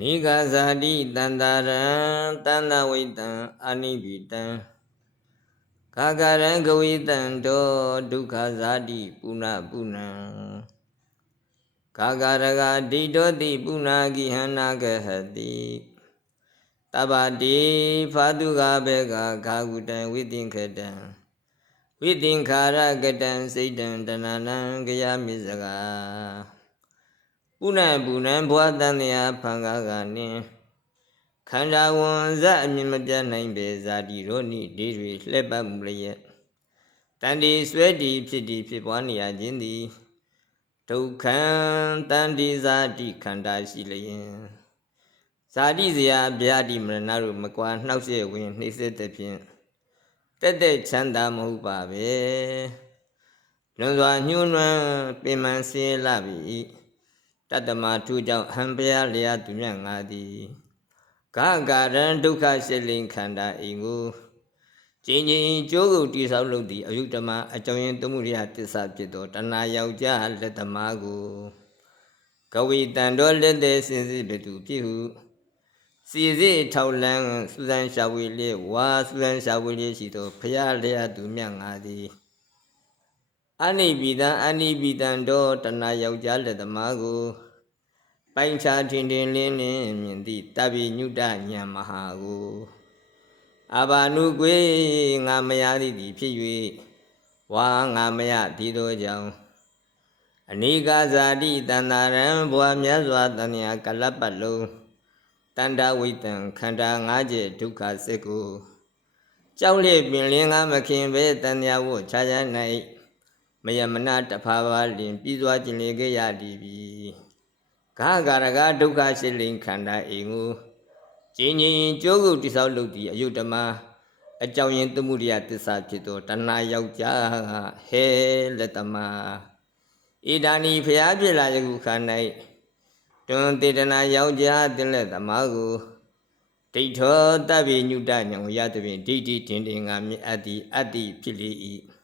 နိဂဇာတိတန္တာရံတန္တဝိတံအနိပိတံကာကရံကဝိတံတောဒုက္ခဇာတိပုဏ္ဏပုဏ္ဏံကာကရကဒိတောတိပုဏ္ဏဂိဟနာကဟတိတပ္ပတိဖာတုကဘေကဂာကုတံဝိသင်္ခတံဝိသင်္ခာရကတံစိတ်တံတဏနံကယမိစကာပုဏ္ဏပုဏ္ဏဘွားတန်တရားဖန်ကားကနှင့်ခန္ဓာဝန်ဇအမြင်မပြတ်နိုင်ပေဇာတိရောနိဒေတွေလှည့်ပတ်မှုလျက်တန်ဒီဆွဲတီဖြစ်တီဖြစ်ပွားနေရခြင်းသည်ဒုက္ခံတန်ဒီဇာတိခန္ဓာရှိလျင်ဇာတိစရာဗျာတိမရဏတို့မကွာနှောက်ယှက်ဝင်နှိမ့်ဆက်တဲ့ဖြင့်တက်ချမ်းသာမဟုတ်ပါပဲလွန်စွာညှိုးနွမ်းပင်မဆင်းလာပြီတတ္တမထူကြောင့်ဟံပယလျာသူမြတ်ငါသည်ဂဂရံဒုက္ခရှိလိန်ခန္ဓာအိမ်ကိုကျင်းချင်းကျိုးကိုတိဆောက်လုပ်သည့်အယုတ္တမအကြောင်းရင်းသမုဒိယသစ္စာဖြစ်သောတဏှာယောက်ျားလက်သမားကိုကဝိတံတော်လက်သည်စင်စစ်ဘသူဖြစ်ဟုစီစစ်ထောက်လန်းစူဇန်ရှာဝေလျက်ဝါစူဇန်ရှာဝေလျက်ရှိသောဖရာလျာသူမြတ်ငါသည်အနိပိတံတော်တဏှာယောက်ျားလက်သမားကိုပိုင်ခြားထင်ထင်လင်းလင်းမြင်သည့်တပိညုတဉာဏ်မဟာကိုအဘာနုကွေငါမရသည်ဖြစ်၍ဝါငါမရသည်သောကြောင့်အနိကဇာတိတန္တာရံဘွာမြတ်စွာတန်မြာကလပ်ပတ်လုံးတန္တဝိတံခန္ဓာ၅ချက်ဒုက္ခစက်ကိုကြောက်လျက်ပင်လင်းငါမခင်ပဲတန်မြာဝတ်ခြားခြား၌မယမနာတဖာပါလင်ပြီးသွားခြင်းလေခဲ့ရသည်ပြီဂဂရကဒုက္ခရှိလိန်ခန္ဓာအိမ်ကိုကျင်းချင်းကျိုးကုတ်တိဆောက်လုပ်သည့်အယုတ္တမအကြောင်းရင်းသမုဒိယသစ္စာဖြစ်သောတဏှာယောက်ျားဟဲလက်တမဣဒာနိဖျားဖြစ်လာယခုခန္ဓာ၌တွင်တေတနာယောက်ျားတင်လက်သမားကိုဒိဋ္ဌောတဗ္ဗညုတဉာဏ်ကိုရသဖြင့်ဒိဋ္ဌိတင်တင်ငါမြင်အပ်သည်အတ္တိဖြစ်လေ၏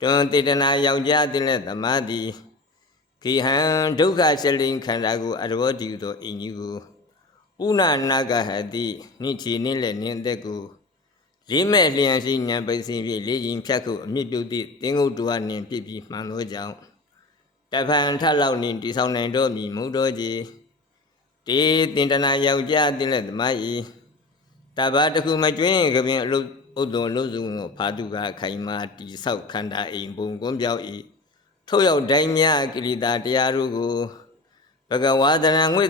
တွင်တေတနာယောက်ျားတင်လက်သမားသည်ခိဟံဒုက္ခရှိလိန်ခန္ဓာကိုအတဘောတည်သောအင်ကြီးကိုဥနာနာဂဟတိနိချီနှင်းလက်နှင်းသက်ကိုလေးမဲ့လျံရှိဉာဏ်ပိစိဖြင့်လေးရင်ဖြတ်ခုအမြင့်ပြုတ်သည့်သင်္ကုတ်တူနှင့်ဖြစ်ပြီးမှန်သောကြောင့်တဖန်ထလောက်နှင့်တိဆောင်နိုင်တော်မူမုတ်တော်ကြီးတေတင်တနာယောက်ျားတင်လက်သမားဤတဘာတခုမကျွင်းကပင်အလုဥဒ္ဒုံလို့စုံကိုဖာတုကခိုင်မာတိဆောက်ခန္ဓာအိမ်ဘုံကွန်းပြောက်ဤထုတ်ရောက်တိုင်းမြကိလေသာတရားတို့ကိုဘဂဝါဒနာငွေ